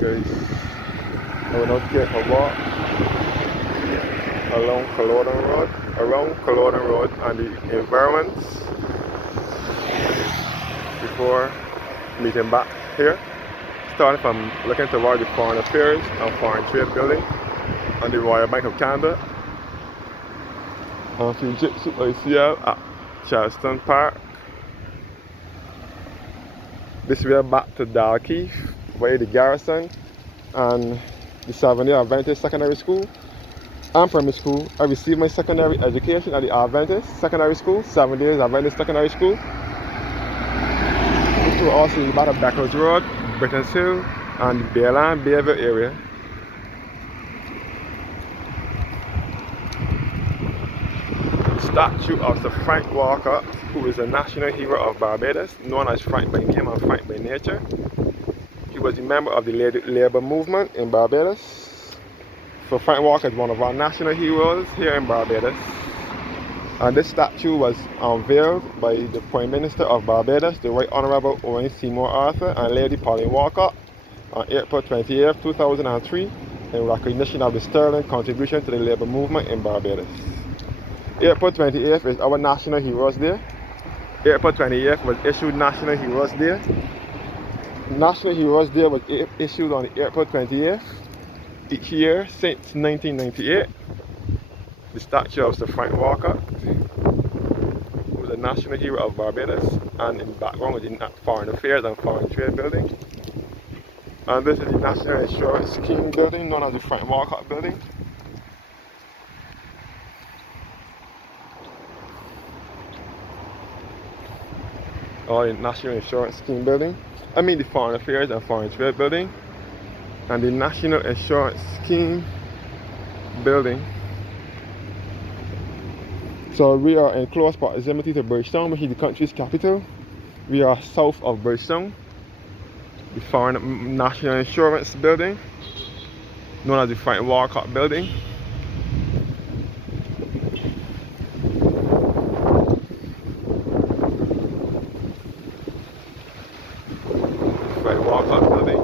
guys. I will now take a walk along Culloden Road, around Culloden Road and the environments before meeting back here. Starting from looking toward the Foreign Affairs and Foreign Trade Building and the Royal Bank of Canada. And a few jips I see at Charleston Park. This way back to Dalkeith, via the Garrison and the Seventh-day Adventist Secondary School and Primary School. I received my secondary education at the Adventist Secondary School, Seventh-day Adventist Secondary School. This will also be back at Barbados Road, Britain's Hill, and the Bayland, Bayville area. Statue of Sir Frank Walker, who is a national hero of Barbados, known as Frank by name and Frank by nature. He was a member of the labor movement in Barbados. So Frank Walker is one of our national heroes here in Barbados. And this statue was unveiled by the Prime Minister of Barbados, the Right Honourable Owen Seymour Arthur and Lady Pauline Walker on April 28, 2003 in recognition of the sterling contribution to the labor movement in Barbados. April 28th is our National Heroes Day. April 28th was issued National Heroes Day. National Heroes Day was issued on April 28th each year since 1998. The statue of Sir Frank Walker, who was a national hero of Barbados, and in the background was the Foreign Affairs and Foreign Trade Building. And this is the National Insurance Scheme Building, known as the Frank Walker Building. Or the National Insurance Scheme Building. I mean the Foreign Affairs and Foreign Trade Building. And the National Insurance Scheme Building. So we are in close proximity to Bridgetown, which is the country's capital. We are south of Bridgetown. The Foreign National Insurance Building, known as the Frank Walker Building. Frank Walker Building.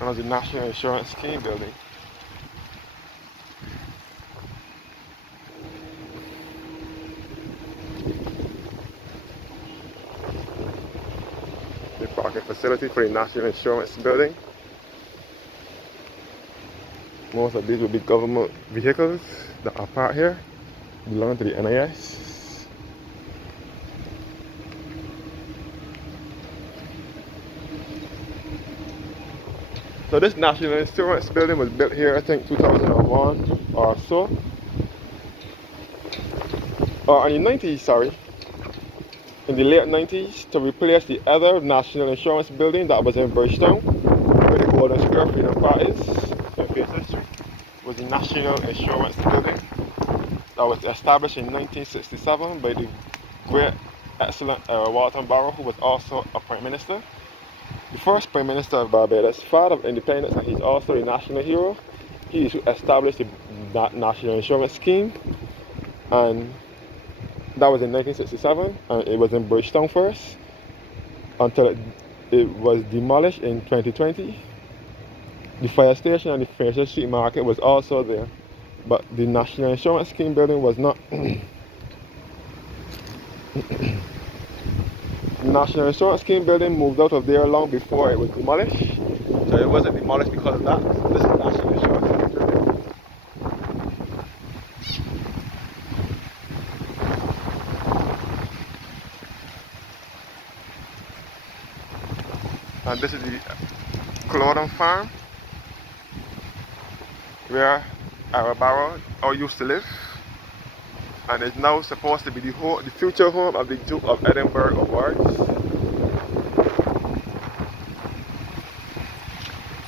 Known as the National Insurance Scheme Building. The parking facility for the National Insurance Building. Most of these will be government vehicles that are parked here, belong to the NIS. So this National Insurance Building was built here, I think 2001 or so. Or in the 90s, sorry. In the late 90s, to replace the other National Insurance Building that was in Bridgetown, where the Golden Square Freedom Park is, in Fairfax Street, was the National Insurance Building that was established in 1967 by the great, excellent Walton Barrow, who was also a Prime Minister. The first Prime Minister of Barbados, father of independence, and he's also a national hero. He established the National Insurance Scheme, and that was in 1967, and it was in Bridgetown first, until it was demolished in 2020. The fire station and the Fairfax Street Market was also there, but the National Insurance Scheme Building was not. The National Insurance Scheme Building moved out of there long before it was demolished. So it wasn't demolished because of that. This is the National Insurance Scheme Building. And this is the Culloden Farm, where our Barrow used to live. And it's now supposed to be the future home of the Duke of Edinburgh Awards.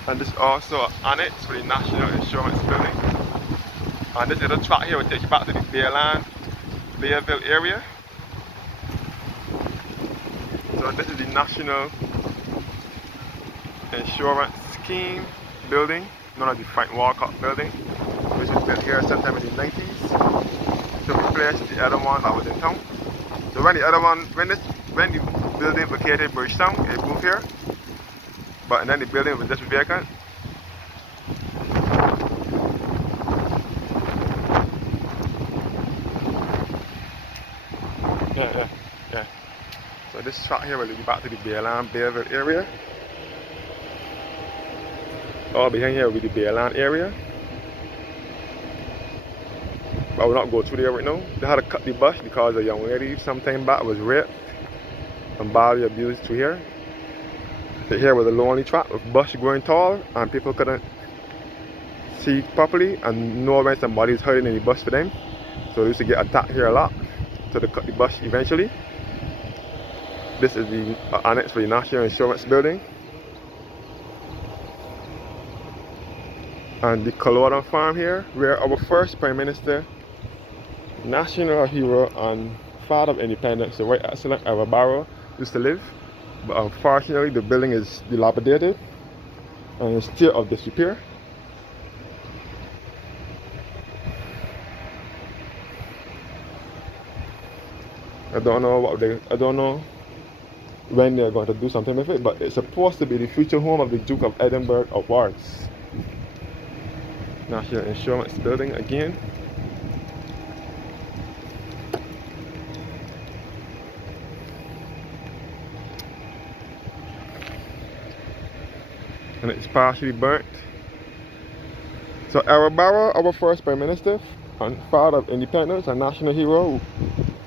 And this is also an annex for the National Insurance Building. And this little track here will take you back to the Bayland, Bayville area. So this is the National Insurance Scheme Building, known as the Frank Walker Building, which was built here sometime in the 90s. to replace the other one that was in town. So when the other one, when the building vacated Bridgetown, it moved here. But then the building was just vacant. Yeah. So this shot here will lead you back to the Bayville area. All behind here will be the Bayland area. But I will not go through there right now. They had to cut the bush because a young lady sometime back was raped and badly abused through here. The here was a lonely track with bush growing tall and people couldn't see properly and know when somebody is hiding in the bush for them. So they used to get attacked here a lot. So they cut the bush eventually. This is the annex for the National Insurance Building. And the Culloden farm here, where our first Prime Minister, national hero and father of independence, the Right Excellent Barbados, used to live. But unfortunately the building is dilapidated and in state of disrepair. I don't know when they're going to do something with it, but it's supposed to be the future home of the Duke of Edinburgh Awards. National Insurance Building again. And it's partially burnt. So Barbados, our first Prime Minister and father of independence and national hero,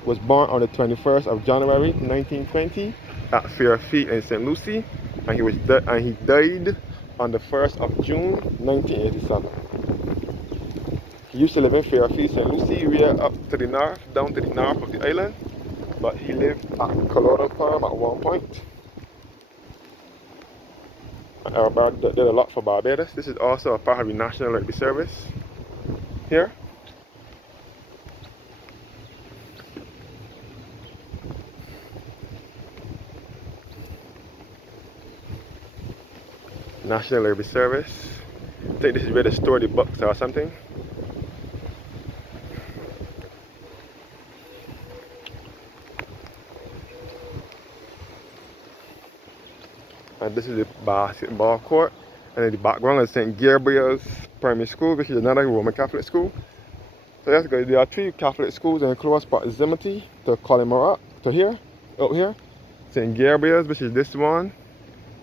was born on the 21st of January 1920 at Fairfield in St. Lucie, and he died on the 1st of June 1987. He used to live in Fairfield, St. Lucie, way up to the north, down to the north of the island, but he lived at Culloden Farm at one point. And did a lot for Barbados. This is also a part of the National Rugby Service here. National Rugby Service. I think this is where they store the books or something. And this is the basketball court. And in the background is St. Gabriel's Primary School, which is another Roman Catholic school. So that's good. There are 3 Catholic schools in close proximity to Culloden Road, out here. St. Gabriel's, which is this one.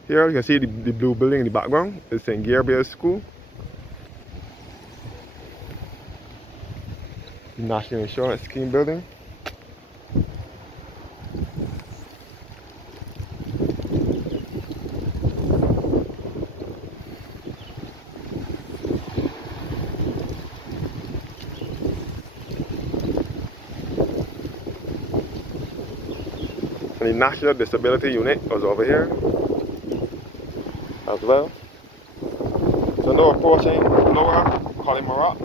Here you can see the blue building in the background. It's St. Gabriel's School. National Insurance Scheme Building. And the National Disability Unit was over here as well. So now approaching lower Culloden Road.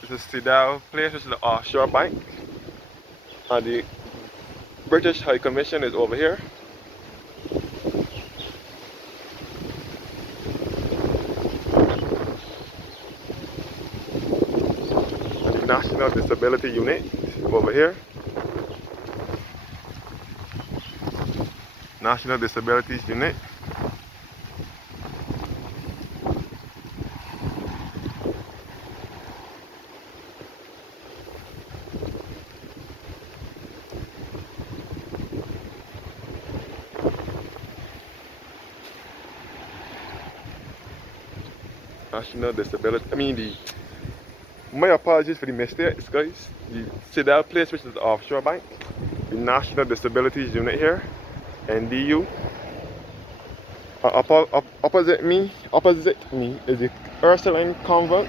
This is Sidal Place, which is the offshore bank. And the British High Commission is over here. And the National Disability Unit over here. National Disabilities Unit. National Disability, my apologies for the mistakes, guys. The Sidal Place, which is the offshore bank. The National Disabilities Unit here. NDU. Opposite me is the Ursuline Convent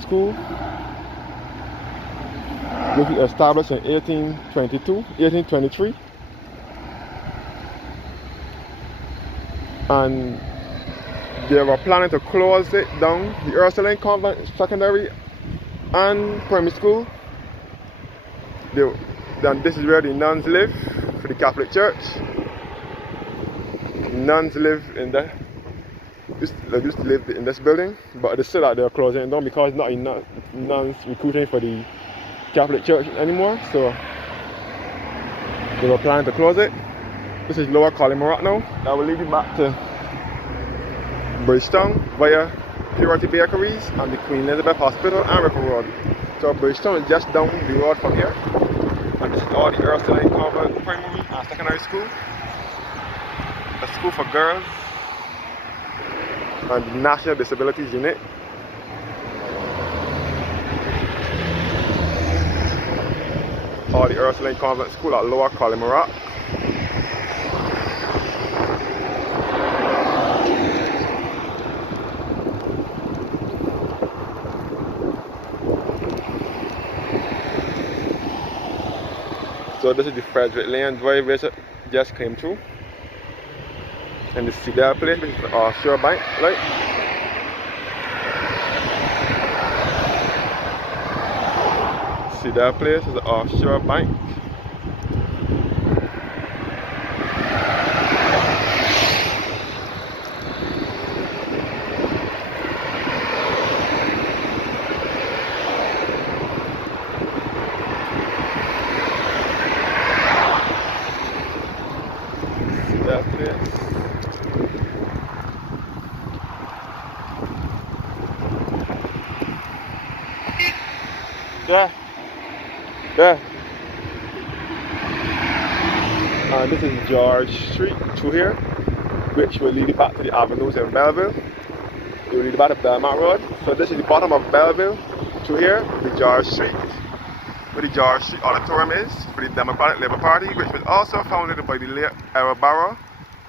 School, which was established in 1823, and they were planning to close it down, the Ursuline Convent Secondary and Primary School. Then this is where the nuns live for the Catholic Church. Nuns live in there. used to live in this building, but they said that they're closing it down because not enough nuns recruiting for the Catholic Church anymore, so they were planning to close it. This is Lower Culloden Road now. That will lead you back to Bridgetown via Purity Bakeries and the Queen Elizabeth Hospital and River Road. So Bridgetown is just down the road from here. And this is all the Ursuline Convent Primary and Secondary School. A school for girls and the National Disabilities Unit. All the Ursuline Convent School at Lower Culloden Road. So this is the Frederick Lane Drive which just came through. And the Cedar Place, which is the offshore bank, right? Cedar Place is the offshore bank. Cedar Place. Yeah. This is George Street through here, which will lead you back to the avenues in Belleville. It will lead you back to Belmont Road. So this is the bottom of Belleville through here, the George Street, where the George Street Auditorium is for the Democratic Labour Party, which was also founded by the late Aaron Barrow,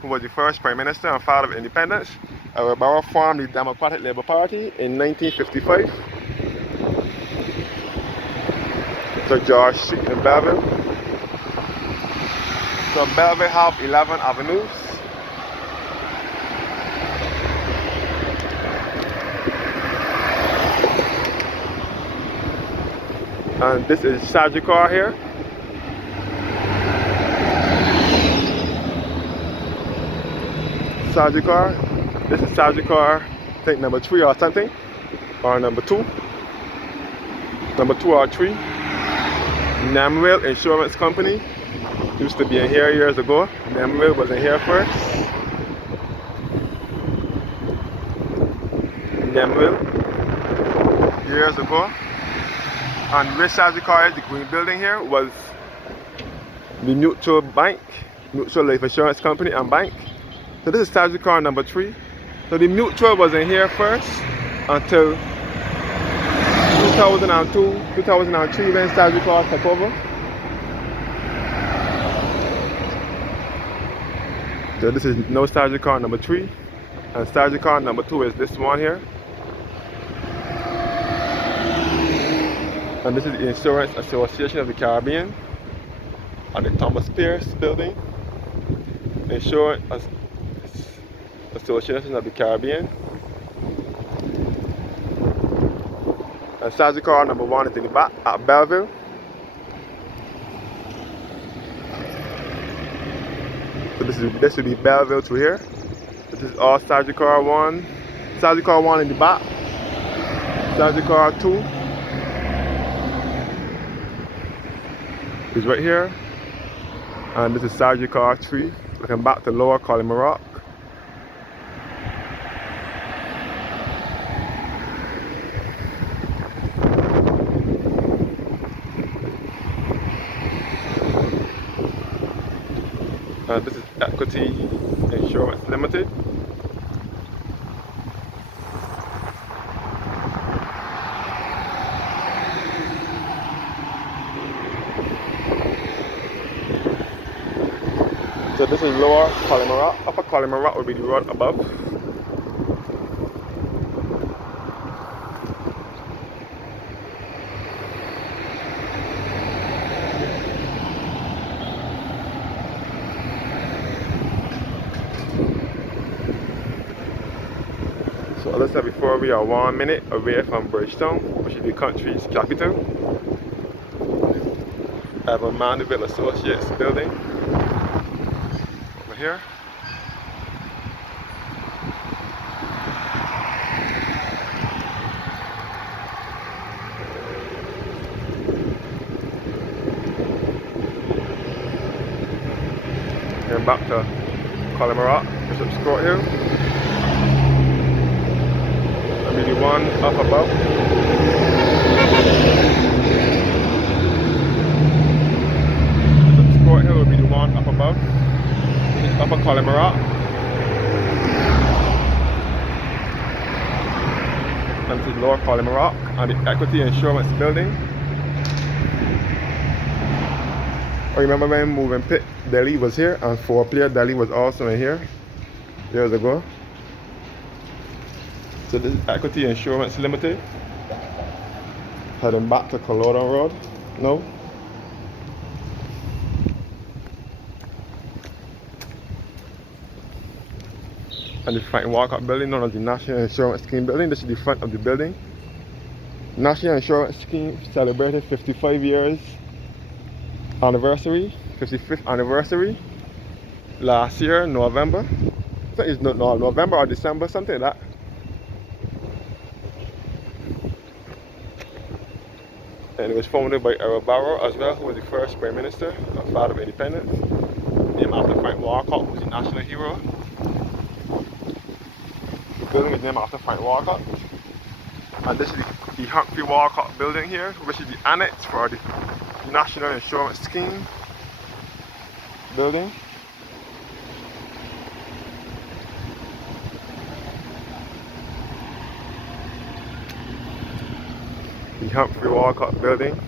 who was the first Prime Minister and father of independence. Aaron Barrow formed the Democratic Labour Party in 1955. So George Street in Belleville. So Belleville have 11 avenues. And this is Sagicor here. Sagicor. This is Sagicor, I think number 3 or something. Or number 2. Number 2 or 3. Namwell Insurance Company used to be in here years ago. Namwell was in here first. Namwell years ago. And where Sagicor is, the green building here, was the Mutual Bank, Mutual Life Insurance Company and Bank. So this is Sagicor number 3. So the Mutual was in here first until 2002, 2003 when Sagicor took over. So this is no Sagicor number 3, and Sagicor number 2 is this one here. And this is the Insurance Association of the Caribbean at the Thomas Pierce building. Insurance Association of the Caribbean. And Sagicor number 1 is in the back at Belleville. So this will be Belleville to here. This is all Sagicor 1. Sagicor 1 in the back. Sagicor 2 is right here. And this is Sagicor 3, looking back to Lower Culloden Road. This is Equity Insurance Limited. So this is Lower Culloden Road. Upper Culloden Road will be the road above. So as I said before, we are 1 minute away from Bridgetown, which is the country's capital. I have a Mandeville Associates building over here. heading back to Culloden Road, Bishop's Court Hill. That'll be the one up above. Bishop's Court Hill will be the one up above. This is Upper Culloden Road. And this is Lower Culloden Road and the Equity Insurance Building. I remember when moving pit, Delhi was here, and 4-player Delhi was also in here years ago. So this is Equity Insurance Limited. Heading back to Culloden Road. No. And the front walk-up building known as the National Insurance Scheme Building. This is the front of the building. National Insurance Scheme celebrated 55 years anniversary, 55th anniversary last year, November. I think it's November or December, something like that. And it was founded by Barbados as well, who was the first Prime Minister and father of independence. Named after Frank Walcott, who was the national hero. The building is named after Frank Walcott. And this is the Humphrey Walcott building here, which is the annex for the National Insurance Scheme building. The Humphrey Walcott building.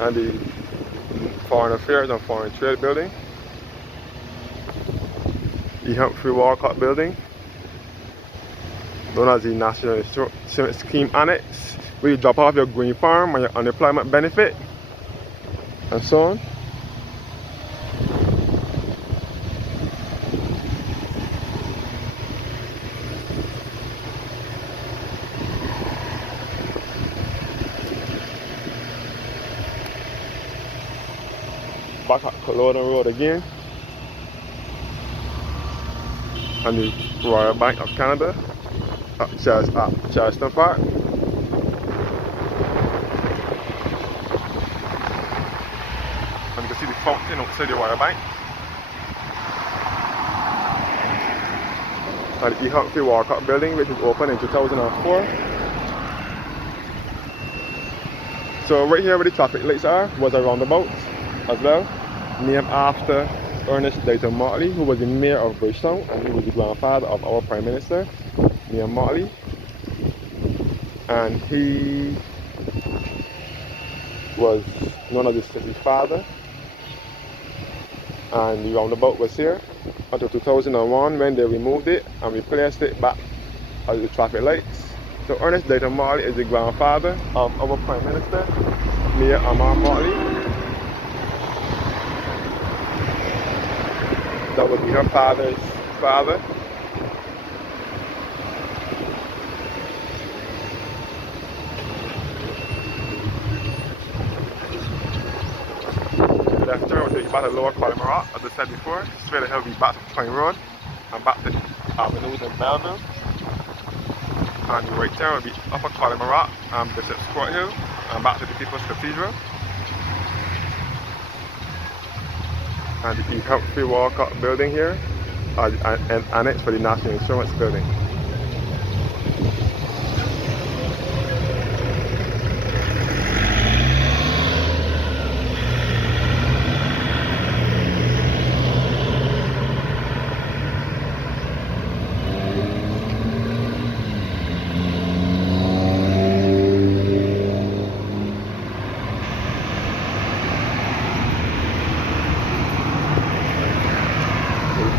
And the Foreign Affairs and Foreign Trade building. The Humphrey Walcott building, known as the National Insurance Scheme Annex, where you drop off your green farm and your unemployment benefit and so on. Back at Culloden Road again, and the Royal Bank of Canada at Charleston Park. And you can see the fountain outside the Royal Bank. And the Humphrey Walcott building, which was opened in 2004. So right here where the traffic lights are was a roundabout as well, named after Ernest Dayton Motley, who was the mayor of Bridgetown, and he was the grandfather of our Prime Minister, Mayor Motley. And he was known as the city's father. And the roundabout was here until 2001 when they removed it and replaced it back as the traffic lights. So Ernest Dayton Motley is the grandfather of our Prime Minister, Mayor Motley. That would be her father's father. Left turn will take you back to Lower Culloden Road, as I said before. Straight ahead will be back to Point Road and back to avenues in Belleville. And the right turn will be Upper Culloden Road and Bishop's Court Hill and back to the People's Cathedral. And the Humphrey Walcott building here, an annex for the National Insurance Building.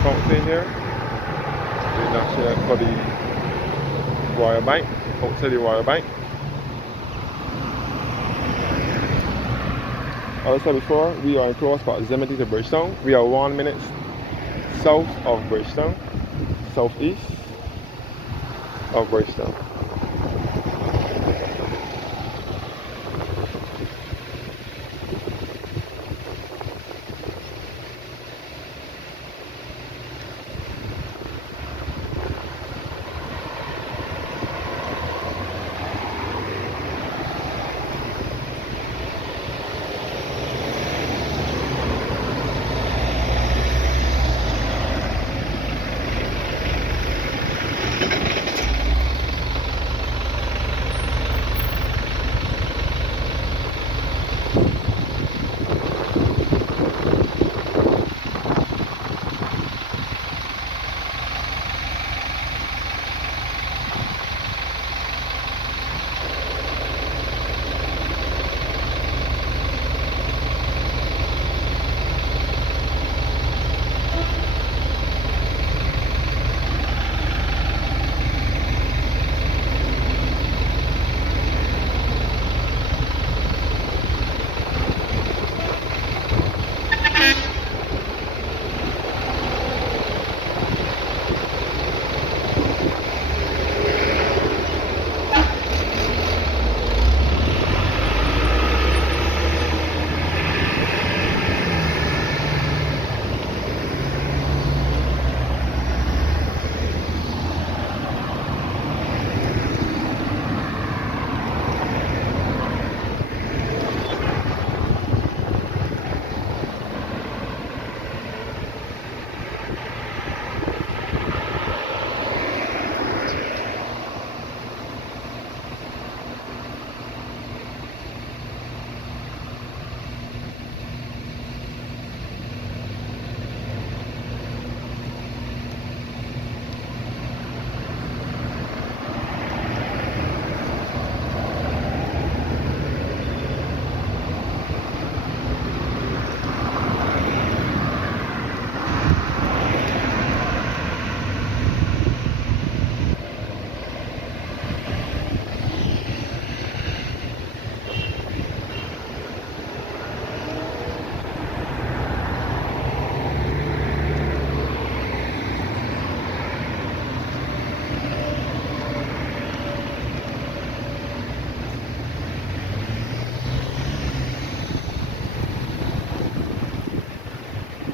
Fountain here, the national for the Royal Bank, outside the Royal Bank. As I said before, we are in close proximity to Bridgetown. We are 1 minute south of Bridgetown, southeast of Bridgetown.